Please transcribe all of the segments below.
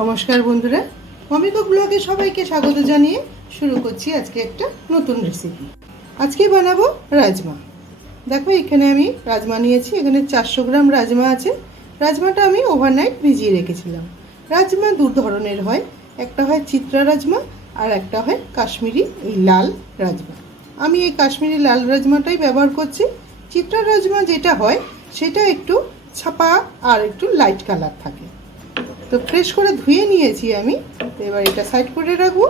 নমস্কার বন্ধুরা। মমিকো ব্লগে সবাইকে স্বাগত জানিয়ে শুরু করছি আজকে একটা নতুন রেসিপি আজকে বানাবো রাজমা। দেখো, এখানে আমি রাজমা নিয়েছি, এখানে চারশো গ্রাম রাজমা আছে। রাজমাটা আমি ওভারনাইট ভিজিয়ে রেখেছিলাম। রাজমা দু ধরনের হয়। একটা হয় চিত্রা রাজমা আর একটা হয় কাশ্মীরি এই লাল রাজমা। আমি এই কাশ্মীরি লাল রাজমাটাই ব্যবহার করছি। চিত্রা রাজমা যেটা হয়, সেটা একটু ছাপা আর একটু লাইট কালার থাকে। তো ফ্রেশ করে ধুয়ে নিয়েছি আমি। তো এবার এটা সাইড করে রাখব।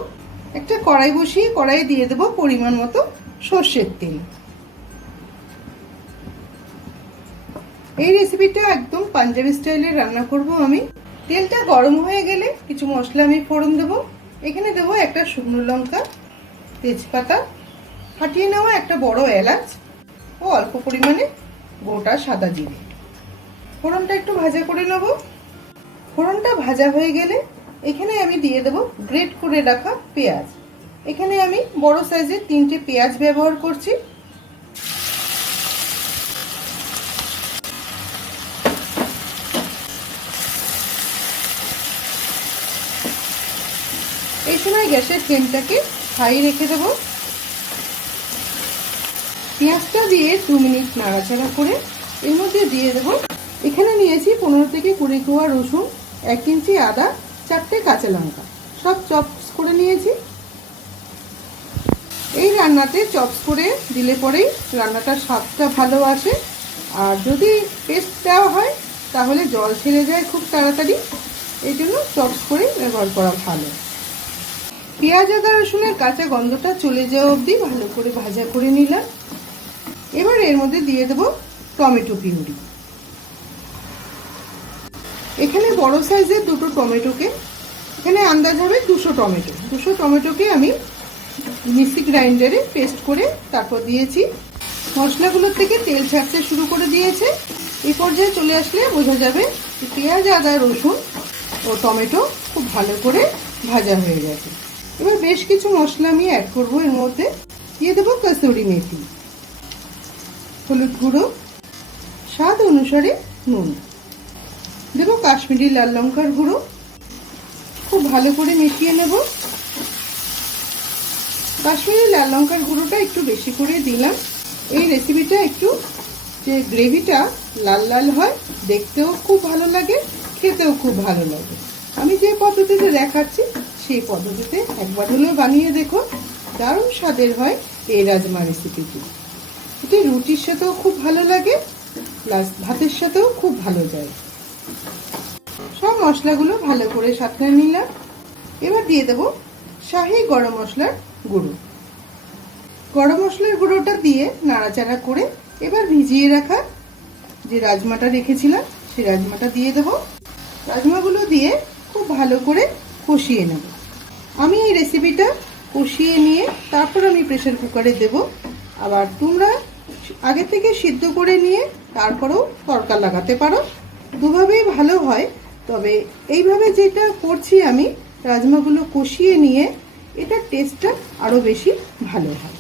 একটা কড়াই বসিয়ে কড়াই দিয়ে দেবো পরিমাণ মতো সর্ষের তেল। এই রেসিপিটা একদম পাঞ্জাবি স্টাইলে রান্না করব আমি। তেলটা গরম হয়ে গেলে কিছু মশলা আমি ফোড়ন দেবো। এখানে দেবো একটা শুকনো লঙ্কা, তেজপাতা, ফাটিয়ে নেওয়া একটা বড় এলাচ ও অল্প পরিমাণে গোটা সাদা জিরে। ফোড়নটা একটু ভাজা করে নেব। ফোড়নটা ভাজা হয়ে গেলে এখানে আমি দিয়ে দেবো গ্রেট করে রাখা পেঁয়াজ। এখানে আমি বড় সাইজের তিনটে পেঁয়াজ ব্যবহার করছি। এই সময় গ্যাসের ফ্লেমটাকে হাই রেখে দেবো। পেঁয়াজটা দিয়ে দু মিনিট নাড়াচাড়া করে এর মধ্যে দিয়ে দেবো। এখানে নিয়েছি পনেরো থেকে কুড়ি কোয়া রসুন। এক ইঞ্চি আদা, চারটে কাঁচা লঙ্কা। সব চপস করে নিয়েছি। এই রান্নাতে চপস করে দিলে পরেই রান্নাটার স্বাদটা ভালো আসে। আর যদি পেস্ট দেওয়া হয়, তাহলে জল ছেড়ে যায় খুব তাড়াতাড়ি। এই জন্য চপস করে ব্যবহার করা ভালো। পেঁয়াজ আদা রসুনের কাঁচা গন্ধটা চলে যাওয়া অবধি ভালো করে ভাজা করে নিলাম। এবার এর মধ্যে দিয়ে দেবো টমেটো পিউরি। এখানে বড় সাইজের দুটো টমেটোকে, এখানে আন্দাজ হবে দুশো টমেটো। দুশো টমেটোকে আমি মিক্সি গ্রাইন্ডারে পেস্ট করে তারপর দিয়েছি। মশলাগুলোর থেকে তেল ছাড়তে শুরু করে দিয়েছে। এই পর্যায়ে চলে আসলে বোঝা যাবে পেঁয়াজ, আদা, রসুন ও টমেটো খুব ভালো করে ভাজা হয়ে গেছে। এবার বেশ কিছু মশলা আমি অ্যাড করব এর মধ্যে। দিয়ে দেবো কসুরি মেথি, হলুদ গুঁড়ো, স্বাদ অনুসারে নুন। দেবো কাশ্মীরি লাল লঙ্কার গুঁড়ো। খুব ভালো করে মিশিয়ে নেব। কাশ্মীরি লাল লঙ্কার গুঁড়োটা একটু বেশি করে দিলাম। এই রেসিপিটা একটু যে গ্রেভিটা লাল লাল হয়, দেখতেও খুব ভালো লাগে, খেতেও খুব ভালো লাগে। আমি যে পদ্ধতিতে দেখাচ্ছি, সেই পদ্ধতিতে একবার হলেও বানিয়ে দেখো। দারুণ স্বাদের হয় এই রাজমা রেসিপিটি এটি রুটির সাথেও খুব ভালো লাগে প্লাস ভাতের সাথেও খুব ভালো যায়। সব মশলাগুলো ভালো করে সাথে নিলাম। এবার দিয়ে দেবো শাহি গরম মশলার গুঁড়ো। গরম মশলার গুঁড়োটা দিয়ে নাড়াচাড়া করে এবার ভিজিয়ে রাখা যে রাজমাটা রেখেছিলাম সেই রাজমাটা দিয়ে দেবো। রাজমাগুলো দিয়ে খুব ভালো করে কষিয়ে নেব। আমি এই রেসিপিটা কষিয়ে নিয়ে তারপর আমি প্রেশার কুকারে দেব। আবার তোমরা আগে থেকে সিদ্ধ করে নিয়ে তারপরেও তরকা লাগাতে পারো। দুভাবেই ভালো হয়, তবে এইভাবে যেটা করছি আমি, রাজমাগুলো কষিয়ে নিয়ে এটার টেস্টটা আরও বেশি ভালো হয়।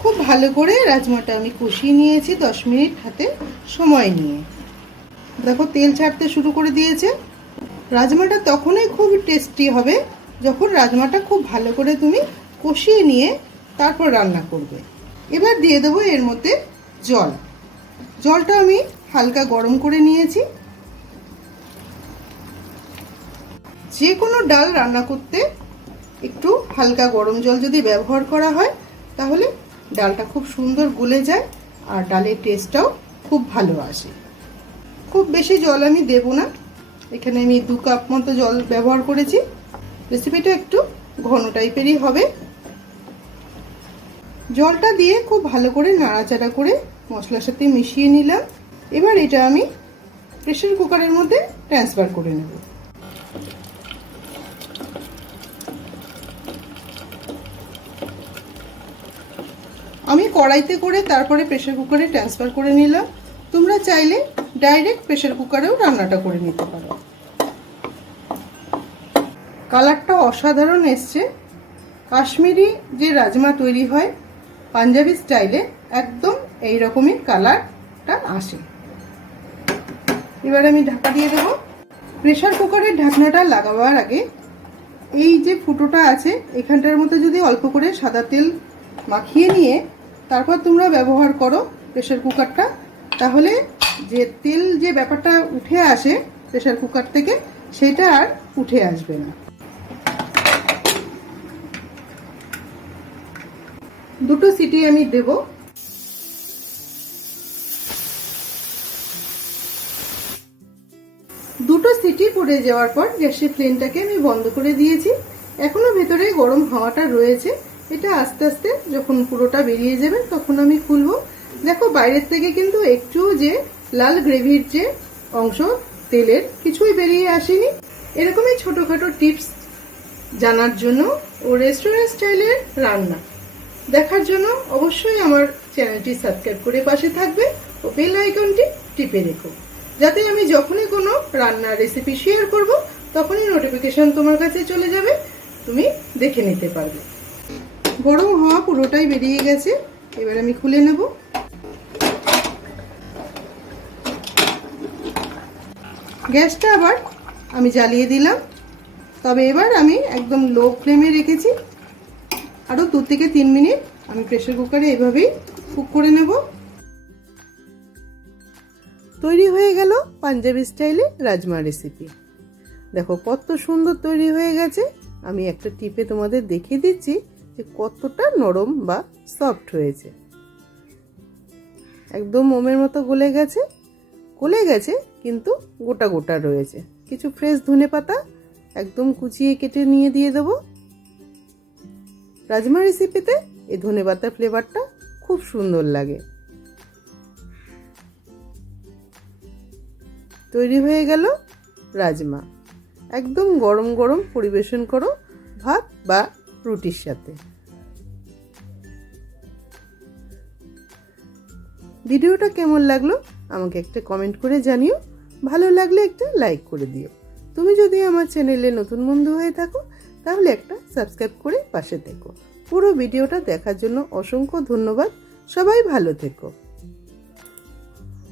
খুব ভালো করে রাজমাটা আমি কষিয়ে নিয়েছি দশ মিনিট হাতে সময় নিয়ে। দেখো, তেল ছাড়তে শুরু করে দিয়েছে। রাজমাটা তখনই খুব টেস্টি হবে, যখন রাজমাটা খুব ভালো করে তুমি কষিয়ে নিয়ে তারপর রান্না করবে। এবার দিয়ে দেবো এর মধ্যে জল। জলটা আমি হালকা গরম করে নিয়েছি। যে কোনো ডাল রান্না করতে একটু হালকা গরম জল যদি ব্যবহার করা হয়, তাহলে ডালটা খুব সুন্দর গলে যায় আর ডালের টেস্টটাও খুব ভালো আসে। খুব বেশি জল আমি দেব না। এখানে আমি দু কাপ মতো জল ব্যবহার করেছি। রেসিপিটা একটু ঘন টাইপেরই হবে। জলটা দিয়ে খুব ভালো করে নাড়াচাড়া করে মশলার সাথে মিশিয়ে নিলাম। এবার এটা আমি প্রেশার কুকারের মধ্যে ট্রান্সফার করে নেব। আমি কড়াইতে করে তারপরে প্রেশার কুকারে ট্রান্সফার করে নিলাম। তোমরা চাইলে ডাইরেক্ট প্রেশার কুকারেও রান্নাটা করে নিতে পারো। কালারটা অসাধারণ এসছে। কাশ্মীরি যে রাজমা তৈরি হয় পাঞ্জাবি স্টাইলে একদম এই রকমই কালারটা আসে। এবার আমি ঢাকা দিয়ে দেবো। প্রেশার কুকারের ঢাকনাটা লাগাবার আগে এই যে ফুটোটা আছে, এখানটার মধ্যে যদি অল্প করে সাদা তেল মাখিয়ে নিয়ে তারপর তোমরা ব্যবহার করো প্রেশার কুকারটা, তাহলে যে তেল যে ব্যাপারটা উঠে আসে প্রেশার কুকার থেকে, সেটা আর উঠে আসবে না। দুটো সিটি আমি দেব। দুটো সিটি পড়ে যাওয়ার পর গ্যাসের ফ্লেমটাকে আমি বন্ধ করে দিয়েছি। এখনও ভেতরে গরম হাওয়াটা রয়েছে। এটা আস্তে আস্তে যখন পুরোটা বেরিয়ে যাবে তখন আমি খুলবো। দেখো বাইরের থেকে কিন্তু একটু যে লাল গ্রেভির যে অংশ, তেলের, কিছুই বেরিয়ে আসেনি। এরকমই ছোটোখাটো টিপস জানার জন্য ও রেস্টুরেন্ট স্টাইলের রান্না। দেখার জন্য অবশ্যই আমার চ্যানেলটি সাবস্ক্রাইব করে পাশে থাকবে ও বেল আইকনটি টিপে রেখো। যাতে আমি যখনই কোনো রান্নার রেসিপি শেয়ার করব, তখনই নোটিফিকেশন তোমার কাছে চলে যাবে, তুমি দেখে নিতে পারবে। গরম হওয়া পুরোটাই বেরিয়ে গেছে, এবার আমি খুলে নেব। গ্যাসটা আবার আমি জ্বালিয়ে দিলাম। তবে এবার আমি একদম লো ফ্লেমে রেখেছি। আরও দু থেকে তিন মিনিট আমি প্রেশার কুকারে এভাবেই কুক করে নেব। তৈরি হয়ে গেল পাঞ্জাবি স্টাইলে রাজমা রেসিপি দেখো কত সুন্দর তৈরি হয়ে গেছে। আমি একটা টিপে তোমাদের দেখিয়ে দিচ্ছি যে কতটা নরম বা সফট হয়েছে। একদম মোমের মতো গলে গেছে। গলে গেছে, কিন্তু গোটা গোটা রয়েছে। কিছু ফ্রেশ ধনে পাতা একদম কুচিয়ে কেটে নিয়ে দিয়ে দেবো। রাজমা রেসিপিতে এই ধনে পাতার ফ্লেভারটা খুব সুন্দর লাগে। তৈরি হয়ে গেল রাজমা। একদম গরম গরম পরিবেশন করো ভাত বা রুটির সাথে। ভিডিওটা কেমন লাগল আমাকে একটা কমেন্ট করে জানিও। ভালো লাগলে একটা লাইক করে দিও। তুমি যদি আমার চ্যানেলে নতুন বন্ধু হয়ে থাকো তাহলে একটা সাবস্ক্রাইব করে পাশে থেকো। পুরো ভিডিওটা দেখার জন্য অসংখ্য ধন্যবাদ। সবাই ভালো থেকো।